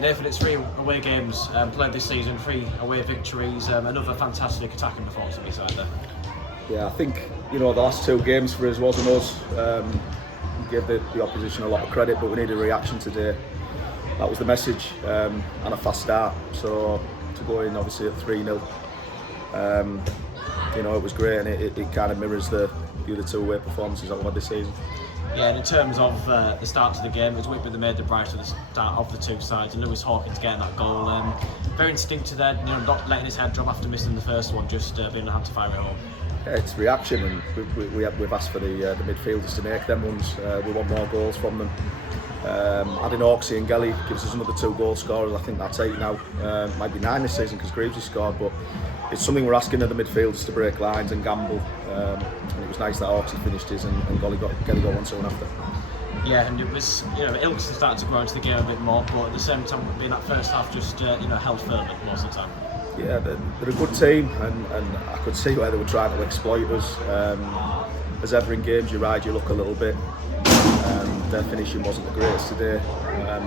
Nathan, it's 3 away games played this season, 3 away victories, another fantastic attacking performance on your side there. Yeah, I think the last 2 games for us wasn't us. We gave the opposition a lot of credit, but we needed a reaction today. That was the message, and a fast start. So to go in obviously at 3-0, it was great, and it kind of mirrors the other 2 away performances that we've had this season. Yeah, and in terms of the start to the game, it was Whitby that made the brighter the start of the 2 sides, and Lewis Hawkins getting that goal. Very instinctive there, not letting his head drop after missing the first one, just being able to fire it home. Yeah, it's reaction, and we've asked for the midfielders to make them ones. We want more goals from them. Adding Hawksy and Gelly gives us another 2 goal scorers. I think that's 8 now. Might be 9 this season because Greaves has scored, but it's something we're asking of the midfielders to break lines and gamble. And it was nice that Hawksy finished his and Gelly got one soon after. Yeah, and it was, Ilkeston started to grow into the game a bit more, but at the same time, being that first half just, held firm most of the time. Yeah, they're a good team, and I could see where they were trying to exploit us. As ever in games, you ride your luck a little bit. Their finishing wasn't the greatest today,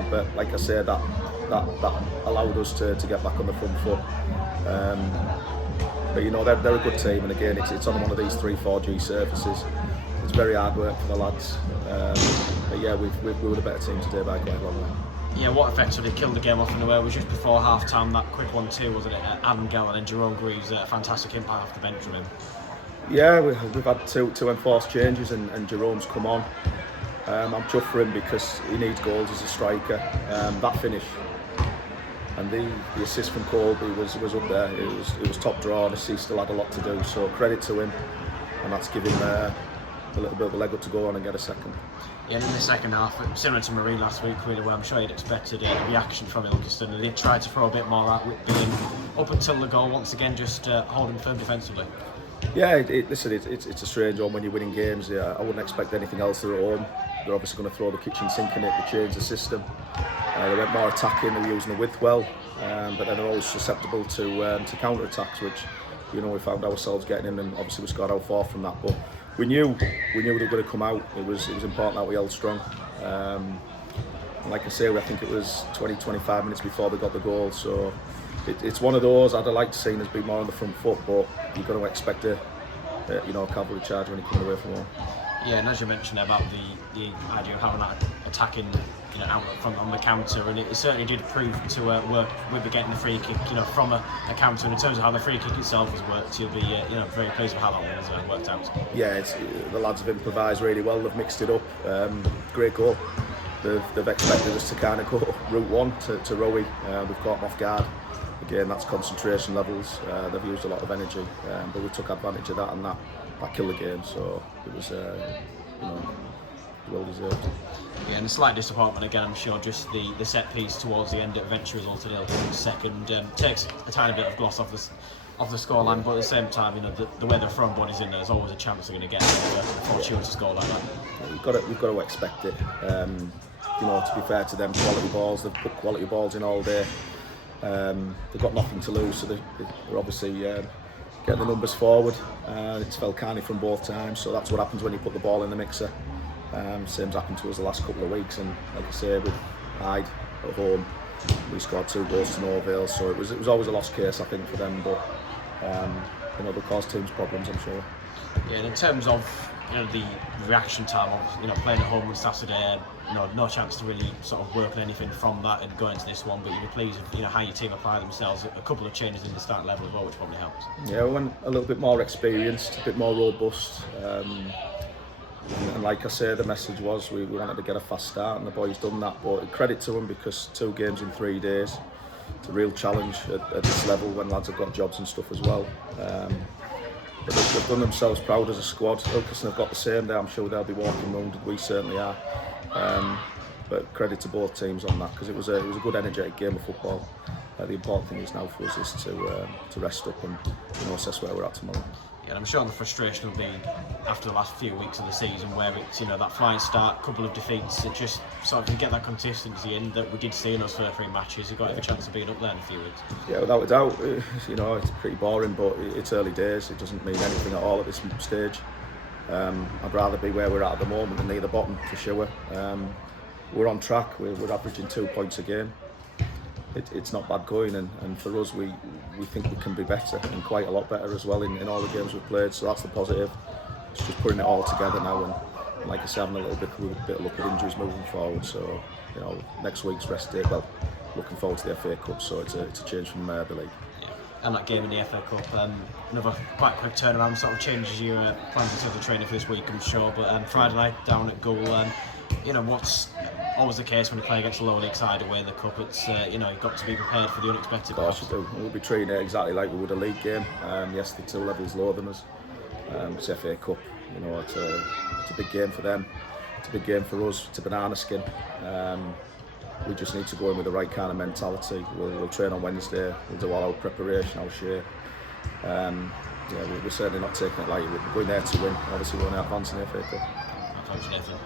but like I said, that allowed us to get back on the front foot. But they're a good team, and again, it's on one of these 3-4G surfaces. It's very hard work for the lads. But yeah, we were the better team today by quite a long way. Yeah, what effectively killed the game off in the way was just before half time, that quick 1-2, wasn't it? Adam Gell and Jerome Greaves, a fantastic impact off the bench from him. Yeah, we've had two enforced changes, and Jerome's come on. I'm chuffed for him because he needs goals as a striker. That finish and the assist from Colby was up there. It was top draw, and he still had a lot to do. So credit to him, and that's given a little bit of a leg up to go on and get a second. Yeah, in the second half, similar to Marie last week, really well. I'm sure you'd expected a reaction from Ilkeston, and they tried to throw a bit more at Whitby up until the goal. Once again, just holding firm defensively. Yeah, it's a strange one when you're winning games. Yeah, I wouldn't expect anything else. They're at home. They're obviously going to throw the kitchen sink in it. They changed the system. They went more attacking. They were using the width well, but then they're always susceptible to counter attacks, which we found ourselves getting in, and obviously we scored our 4th from that. But we knew they were going to come out. It was important that we held strong. And like I say, I think it was 20-25 minutes before they got the goal. So it's one of those. I'd have liked to see us be more on the front foot, but you've got to expect a cavalry charge when you're coming away from home. Yeah, and as you mentioned about the idea of having that attacking outlet front on the counter, and it certainly did prove to work with getting the free kick from a counter. And in terms of how the free kick itself has worked, you'll be very pleased with how that one has worked out. Yeah, the lads have improvised really well. They've mixed it up. Great goal. They've expected us to kind of go route 1 to Rowie. We've caught them off guard. Again, that's concentration levels. They've used a lot of energy, but we took advantage of that, and that killed the game. So it was well deserved. Yeah, and a slight disappointment again, I'm sure, just the set piece towards the end eventually resulted in a second. Takes a tiny bit of gloss off the scoreline, but at the same time, the way they're throwing bodies in, there's always a chance they're going to get a fortuitous score like that. We've got to expect it. To be fair to them, quality balls. They've put quality balls in all day. They've got nothing to lose, so they're obviously getting the numbers forward. It's Felkani from both times, so that's what happens when you put the ball in the mixer. Same's happened to us the last couple of weeks, and like I say, with Hyde at home, we scored 2 goals to no avail, so it was always a lost case, I think, for them, but they'll cause teams problems, I'm sure. Yeah, and in terms of the reaction time of playing at home on Saturday, no chance to really sort of work on anything from that and go into this one, but you'll be pleased with how your team apply themselves. A couple of changes in the start level as well, which probably helps. Yeah, we went a little bit more experienced, a bit more robust, and like I say, the message was we wanted to get a fast start, and the boys done that. But credit to them, because 2 games in 3 days, it's a real challenge at this level when lads have got jobs and stuff as well. But they've done themselves proud as a squad. Ilkeston have got the same day. I'm sure they'll be walking wounded. We certainly are. But credit to both teams on that, because it was a good, energetic game of football. The important thing is now for us is to rest up and assess where we're at tomorrow. Yeah, I'm sure the frustration will be after the last few weeks of the season, where it's that flying start, couple of defeats, it just sort of can get that consistency in that we did see in those first 3 matches. You've got a chance of being up there in a few weeks. Yeah, without a doubt. It's pretty boring, but it's early days. It doesn't mean anything at all at this stage. I'd rather be where we're at the moment than near the bottom, for sure. We're on track. We're averaging 2 points a game. it's not bad going, and for us, we think we can be better and quite a lot better as well in all the games we've played. So that's the positive. It's just putting it all together now, and like I said, having a little bit of luck with injuries moving forward. So next week's rest day. Well, looking forward to the FA Cup. So it's a change from the league. And that game in the FA Cup, another quite quick turnaround, sort of changes your plans into the training for this week, I'm sure. But Friday night down at Goal, what's always the case when you play against a lower league side away in the cup, it's you've got to be prepared for the unexpected. Of course you do. We'll be treating it exactly like we would a league game. Yes, they're 2 levels lower than us. It's FA Cup. It's a big game for them. It's a big game for us. It's a banana skin. We just need to go in with the right kind of mentality. We'll train on Wednesday. We'll do all our preparation, our share. We're certainly not taking it lightly. We're going there to win. Obviously, we're going to advance in the FA Cup. Thanks, Nathan.